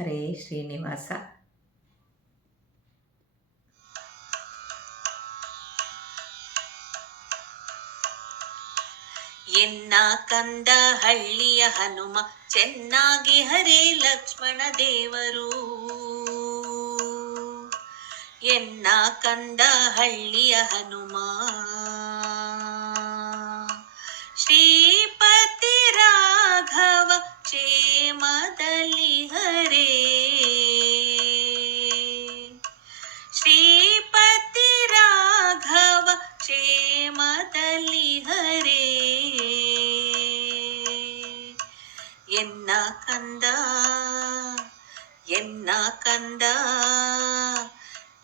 ಹರೇ ಶ್ರೀನಿವಾಸ. ಎನ್ನ ಕಂದ ಹಳ್ಳಿಯ ಹನುಮ ಚೆನ್ನಾಗಿ ಹರೇ ಲಕ್ಷ್ಮಣ ದೇವರು. ಎನ್ನ ಕಂದ ಹಳ್ಳಿಯ ಹನುಮ ಕ್ಷೇಮದಲ್ಲಿ ಹರೇ. ಎನ್ನ ಕಂದ ಎನ್ನ ಕಂದ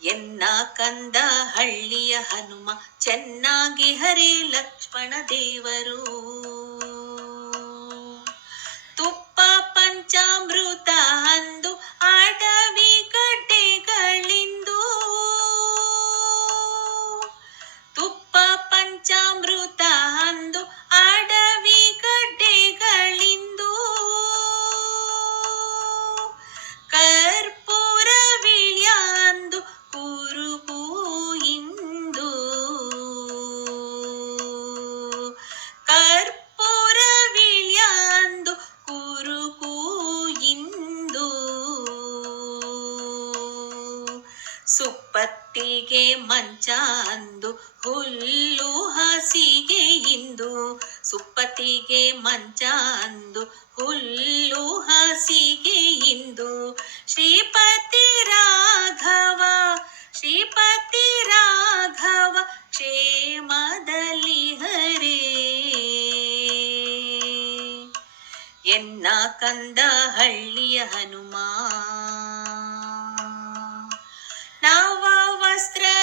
ಎನ್ನ ಕಂದ ಹಳ್ಳಿಯ ಹನುಮ ಚೆನ್ನಾಗಿ ಹರೇ ಲಕ್ಷ್ಮಣ ದೇವರು. ಸುಪ್ಪತ್ತಿಗೆ ಮಂಚ ಅಂದು ಹುಲ್ಲು ಹಸಿಗೆ ಇಂದು. ಸುಪ್ಪತ್ತಿಗೆ ಮಂಚ ಅಂದು ಹುಲ್ಲು ಹಸಿಗೆ ಇಂದು. ಶ್ರೀಪತಿ ರಾಘವ ಶ್ರೀಪತಿ ರಾಘವ ಕ್ಷೇಮದಲ್ಲಿ ಹರೇ. ಎನ್ನ ಕಂದ ಹಳ್ಳಿಯ ಹನುಮ nuestra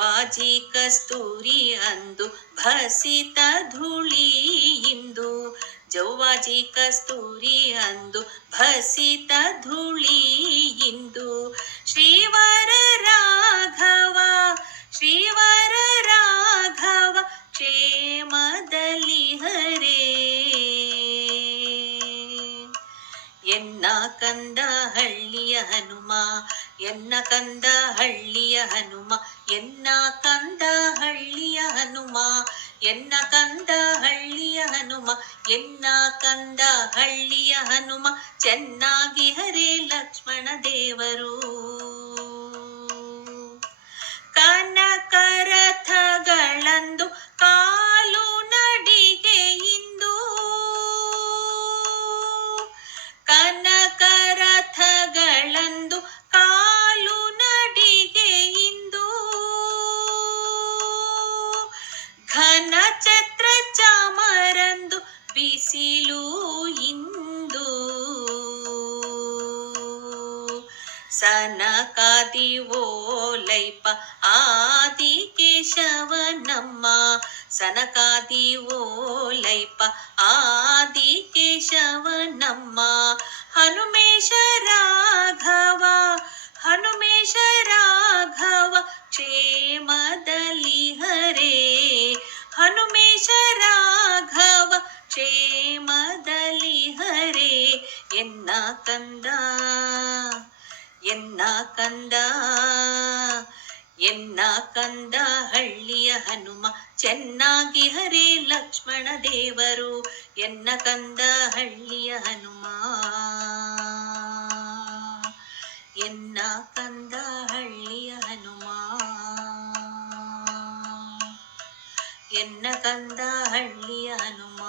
ಜವ್ವಾಜಿ ಕಸ್ತೂರಿ ಅಂದು ಭಸಿತ ಧೂಳಿ ಇಂದು. ಜೌವಾಜಿ ಕಸ್ತೂರಿ ಅಂದು ಭಸಿತ ಧೂಳಿ ಇಂದು. ಶ್ರೀವರ ರಾಘವ ಎನ್ನ ಕಂದ ಹಳ್ಳಿಯ ಹನುಮ, ಎನ್ನ ಕಂದ ಹಳ್ಳಿಯ ಹನುಮ, ಎನ್ನ ಕಂದ ಹಳ್ಳಿಯ ಹನುಮ, ಎನ್ನ ಕಂದ ಹಳ್ಳಿಯ ಹನುಮ, ಎನ್ನ ಕಂದ ಹಳ್ಳಿಯ ಹನುಮ, ಚೆನ್ನಾಗಿ ಹರೇ ಲಕ್ಷ್ಮಣ ದೇವರು. ಸನಕಾದಿ ಓಲೈಪ ಆದಿ ಕೇಶವ ನಮ್ಮ. ಸನಕಾದಿ ಓಲೈಪ ಆದಿ ಕೇಶವ ನಮ್ಮ. ಹನುಮೇಶ ರಾಘವ ಹನುಮೇಶ ರಾಘವ ಕ್ಷೇಮದಲ್ಲಿ ಹರೇ. ಹನುಮೇಶ ರಾಘವ ಕ್ಷೇಮದಲ್ಲಿ ಹರೇ. ಎನ್ನ ಕಂದ ಕಂದ ಎನ್ನ ಕಂದ ಹಳ್ಳಿಯ ಹನುಮ? ಚೆನ್ನಾಗಿ ಹರಿ ಲಕ್ಷ್ಮಣ ದೇವರು. ಎನ್ನ ಕಂದ ಹಳ್ಳಿಯ ಹನುಮ? ಎನ್ನ ಕಂದ ಹಳ್ಳಿಯ ಹನುಮ? ಎನ್ನ ಕಂದ ಹಳ್ಳಿಯ ಹನುಮ?